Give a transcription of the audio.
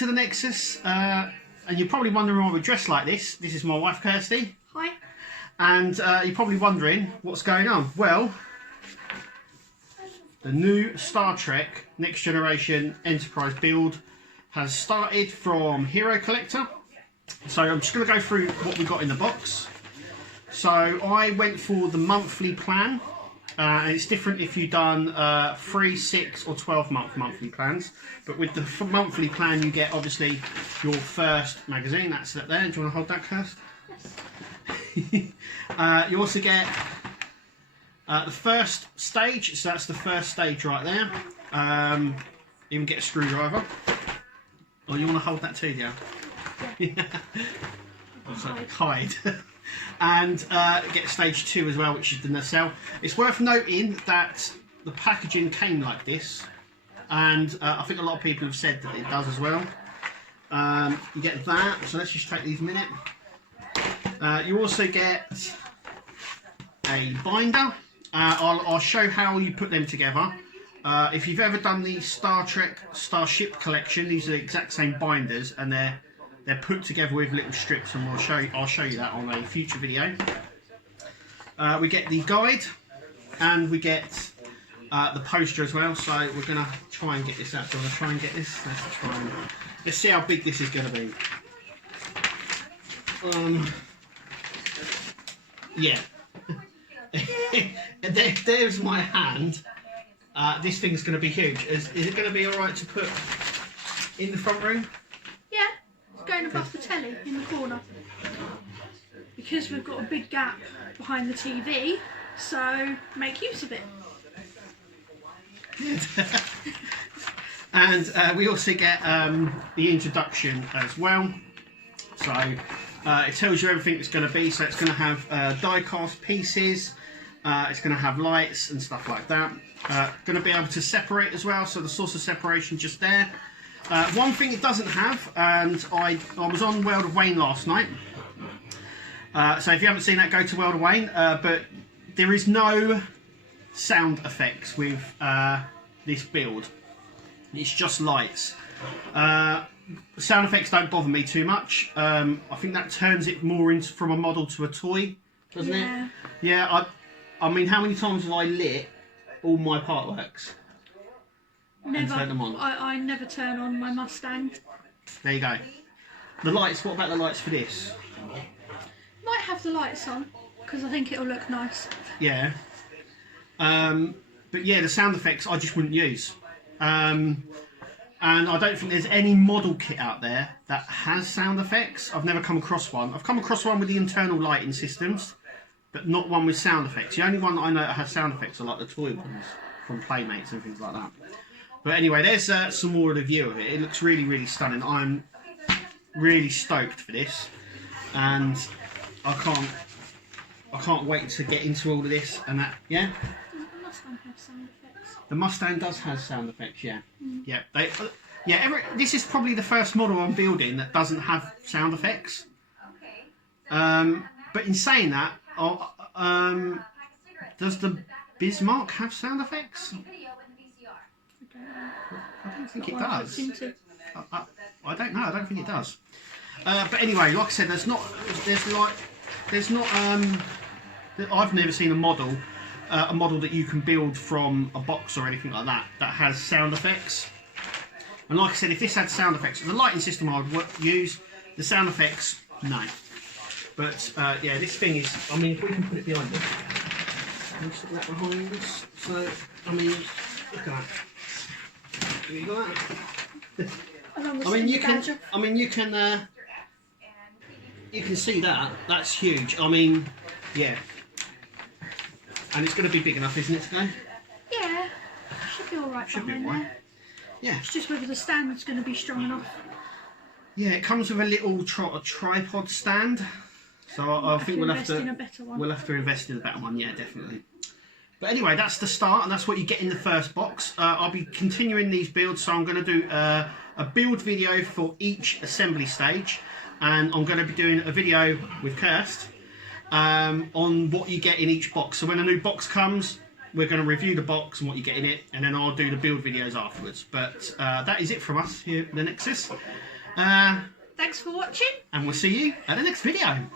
to the Nexus, and you're probably wondering why we're dressed like this. This is my wife, Kirsty. Hi. And you're probably wondering what's going on. Well, the new Star Trek Next Generation Enterprise build has started from Hero Collector. So I'm just going to go through what we got in the box. So I went for the monthly plan. And it's different if you've done 3, 6 or 12-month monthly plans. But with the monthly plan, you get obviously your first magazine. That's it there. Do you want to hold that, Kirst? Yes. You also get the first stage. So that's the first stage right there. You can get a screwdriver. Or you want to hold that too, yeah? Yeah. Also, hide. And get stage 2 as well, which is the nacelle. It's worth noting that the packaging came like this, and I think a lot of people have said that it does as well. You get that, so let's just take these a minute. You also get a binder. I'll show how you put them together. If you've ever done the Star Trek Starship collection, these are the exact same binders, and they're put together with little strips, and I'll show you that on a future video. We get the guide, and we get the poster as well. So we're gonna try and get this out. Do you want to try and get this? Let's see how big this is gonna be. Yeah. There's my hand. This thing's gonna be huge. Is it gonna be all right to put in the front room? Yeah. Going above the telly in the corner, because we've got a big gap behind the TV, so make use of it. And we also get the introduction as well. So it tells you everything it's going to be. So it's going to have die cast pieces, it's going to have lights and stuff like that. Going to be able to separate as well, so the source of separation just there. One thing it doesn't have, and I was on World of Wayne last night, so if you haven't seen that, go to World of Wayne, but there is no sound effects with this build. It's just lights. Sound effects don't bother me too much. I think that turns it more into from a model to a toy, doesn't it? Yeah, I mean, how many times have I lit all my part works? Never. Turn them on. I never turn on my Mustang. There you go. The lights, what about the lights for this? Might have the lights on, because I think it'll look nice. Yeah. But yeah, the sound effects I just wouldn't use. And I don't think there's any model kit out there that has sound effects. I've never come across one. I've come across one with the internal lighting systems, but not one with sound effects. The only one that I know that has sound effects are like the toy ones from Playmates and things like that. But anyway, there's some more of the view of it. It looks really, really stunning. I'm really stoked for this, and I can't wait to get into all of this and that. Yeah. Does the Mustang have sound effects? The Mustang does have sound effects. Yeah. Yeah. This is probably the first model I'm building that doesn't have sound effects. But in saying that, does the Bismarck have sound effects? I don't think it does. I don't know. I don't think it does. But anyway, like I said, I've never seen a model that you can build from a box or anything like that that has sound effects. And like I said, if this had sound effects, the lighting system I would use. The sound effects, no. But yeah, this thing is. I mean, if we can put it behind us, let's stick that behind us. So I mean, look at that. You got that? You can see that. That's huge. I mean, yeah. And it's going to be big enough, isn't it, to go? Yeah, should be all right. Should be all right. Yeah. It's just whether the stand's going to be strong enough. Yeah, it comes with a little tripod stand. So I think we'll have to invest in a better one. Yeah, definitely. But anyway, that's the start, and that's what you get in the first box. I'll be continuing these builds, so I'm going to do a build video for each assembly stage, and I'm going to be doing a video with Kirst on what you get in each box. So when a new box comes, we're going to review the box and what you get in it, and then I'll do the build videos afterwards. But that is it from us here at the Nexus. Thanks for watching. And we'll see you at the next video.